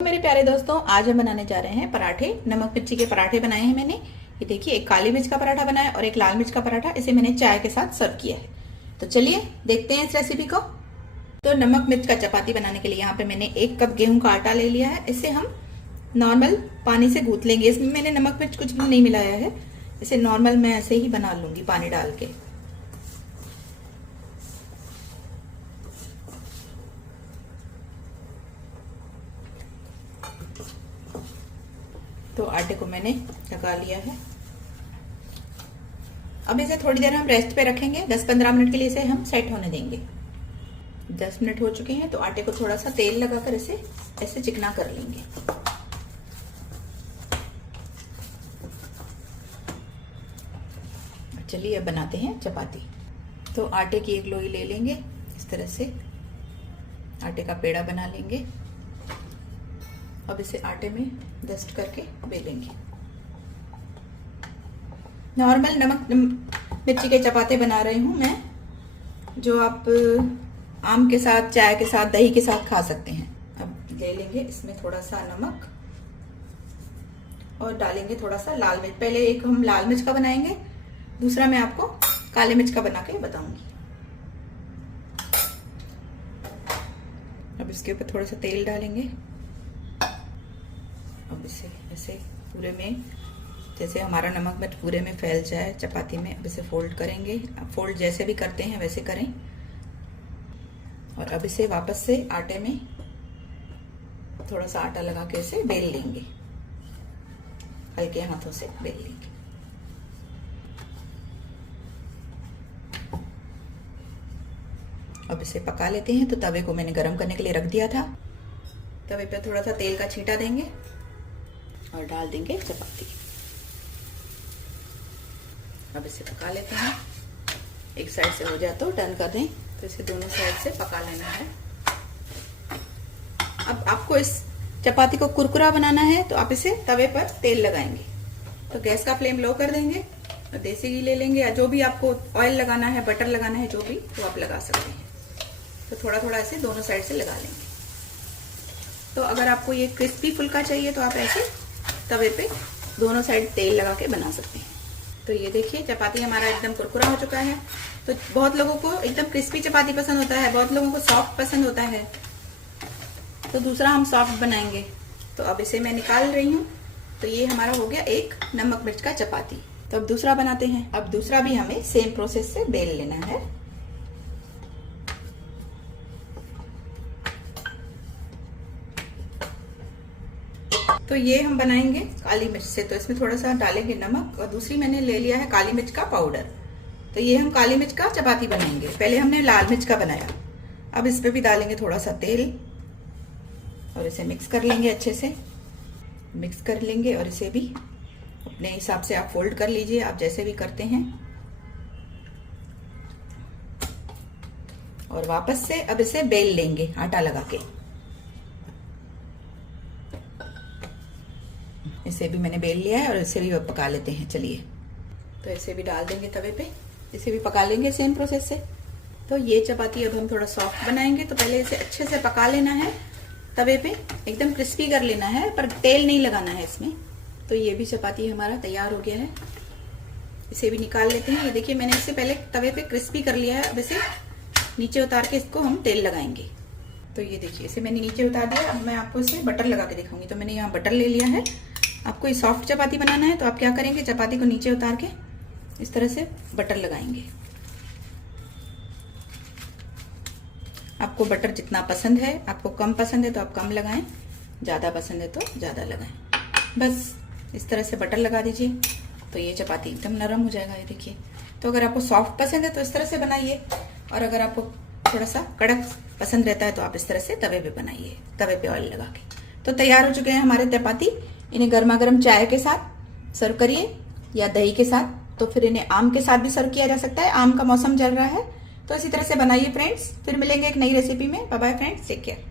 मेरे प्यारे दोस्तों, आज हम बनाने जा रहे हैं पराठे। नमक मिर्ची के पराठे बनाए हैं मैंने। ये देखिए, एक काली मिर्च का पराठा बनाया और एक लाल मिर्च का पराठा। इसे मैंने चाय के साथ सर्व किया है। तो चलिए देखते हैं इस रेसिपी को। तो नमक मिर्च का चपाती बनाने के लिए यहाँ पे मैंने 1 कप गेहूं का आटा ले लिया है। इसे हम नॉर्मल पानी से गूंथ लेंगे। इसमें मैंने नमक मिर्च कुछ भी नहीं मिलाया है। इसे नॉर्मल मैं ऐसे ही बना लूंगी पानी डाल के। तो आटे को मैंने लगा लिया है। अब इसे थोड़ी देर हम रेस्ट पे रखेंगे। 10-15 मिनट के लिए इसे हम सेट होने देंगे। 10 मिनट हो चुके हैं। तो आटे को थोड़ा सा तेल लगाकर इसे ऐसे चिकना कर लेंगे। चलिए अब बनाते हैं चपाती। तो आटे की एक लोई ले लेंगे। इस तरह से आटे का पेड़ा बना लेंगे। अब इसे आटे में डस्ट करके बेलेंगे। नॉर्मल नमक मिर्ची के चपाते बना रही हूं मैं, जो आप आम के साथ, चाय के साथ, दही के साथ खा सकते हैं। अब ले लेंगे इसमें थोड़ा सा नमक और डालेंगे थोड़ा सा लाल मिर्च। पहले एक हम लाल मिर्च का बनाएंगे, दूसरा मैं आपको काले मिर्च का बना के बताऊंगी। अब इसके ऊपर थोड़ा सा तेल डालेंगे। अब इसे ऐसे पूरे में, जैसे हमारा नमक मिर्च पूरे में फैल जाए चपाती में, अब इसे फोल्ड करेंगे। अब फोल्ड जैसे भी करते हैं वैसे करें। और अब इसे वापस से आटे में थोड़ा सा आटा लगा के इसे बेल लेंगे। हल्के हाथों से बेल लेंगे। अब इसे पका लेते हैं। तो तवे को मैंने गरम करने के लिए रख दिया था। तवे पे थोड़ा सा तेल का छींटा देंगे और डाल देंगे चपाती। अब इसे पका लेते हैं। एक साइड से हो जाए तो टर्न कर दें। तो इसे दोनों साइड से पका लेना है। अब आपको इस चपाती को कुरकुरा बनाना है तो आप इसे तवे पर तेल लगाएंगे। तो गैस का फ्लेम लो कर देंगे और देसी घी ले लेंगे, या जो भी आपको ऑयल लगाना है, बटर लगाना है, जो भी तो आप लगा सकते हैं। तो थोड़ा थोड़ा ऐसे दोनों साइड से लगा लेंगे। तो अगर आपको ये क्रिस्पी फुल्का चाहिए तो आप ऐसे तवे पे दोनों साइड तेल लगा के बना सकते हैं। तो ये देखिए, चपाती हमारा एकदम कुरकुरा हो चुका है। तो बहुत लोगों को एकदम क्रिस्पी चपाती पसंद होता है, बहुत लोगों को सॉफ्ट पसंद होता है। तो दूसरा हम सॉफ्ट बनाएंगे। तो अब इसे मैं निकाल रही हूँ। तो ये हमारा हो गया एक नमक मिर्च का चपाती। तो अब दूसरा बनाते हैं। अब दूसरा भी हमें सेम प्रोसेस से बेल लेना है। तो ये हम बनाएंगे काली मिर्च से। तो इसमें थोड़ा सा डालेंगे नमक और दूसरी मैंने ले लिया है काली मिर्च का पाउडर। तो ये हम काली मिर्च का चपाती बनाएंगे। पहले हमने लाल मिर्च का बनाया। अब इस पे भी डालेंगे थोड़ा सा तेल और इसे मिक्स कर लेंगे। अच्छे से मिक्स कर लेंगे और इसे भी अपने हिसाब से आप फोल्ड कर लीजिए, आप जैसे भी करते हैं। और वापस से अब इसे बेल लेंगे आटा लगा के। इसे भी मैंने बेल लिया है और इसे भी पका लेते हैं। चलिए, तो इसे भी डाल देंगे तवे पे। इसे भी पका लेंगे सेम प्रोसेस से। तो ये चपाती अब हम थोड़ा सॉफ्ट बनाएंगे। तो पहले इसे अच्छे से पका लेना है तवे पे, एकदम क्रिस्पी कर लेना है, पर तेल नहीं लगाना है इसमें। तो ये भी चपाती हमारा तैयार हो गया है। इसे भी निकाल लेते हैं। ये देखिए, मैंने इसे पहले तवे पे क्रिस्पी कर लिया है। अब इसे नीचे उतार के इसको हम तेल लगाएंगे। तो ये देखिए, इसे मैंने नीचे उतार दिया। अब मैं आपको इसे बटर लगा के दिखाऊंगी। तो मैंने यहाँ बटर ले लिया है। आपको ये सॉफ्ट चपाती बनाना है तो आप क्या करेंगे, चपाती को नीचे उतार के इस तरह से बटर लगाएंगे। आपको बटर जितना पसंद है, आपको कम पसंद है तो आप कम लगाएं, ज्यादा पसंद है तो ज्यादा लगाएं। बस इस तरह से बटर लगा दीजिए। तो ये चपाती एकदम नरम हो जाएगा। ये देखिए। तो अगर आपको सॉफ्ट पसंद है तो इस तरह से बनाइए, और अगर आपको थोड़ा सा कड़क पसंद रहता है तो आप इस तरह से तवे पे बनाइए, तवे पे ऑयल लगा के। तो तैयार हो चुके हैं हमारे चपाती। इन्हें गर्मा गर्म चाय के साथ सर्व करिए या दही के साथ। तो फिर इन्हें आम के साथ भी सर्व किया जा सकता है। आम का मौसम चल रहा है। तो इसी तरह से बनाइए फ्रेंड्स। फिर मिलेंगे एक नई रेसिपी में। Bye bye friends, take care.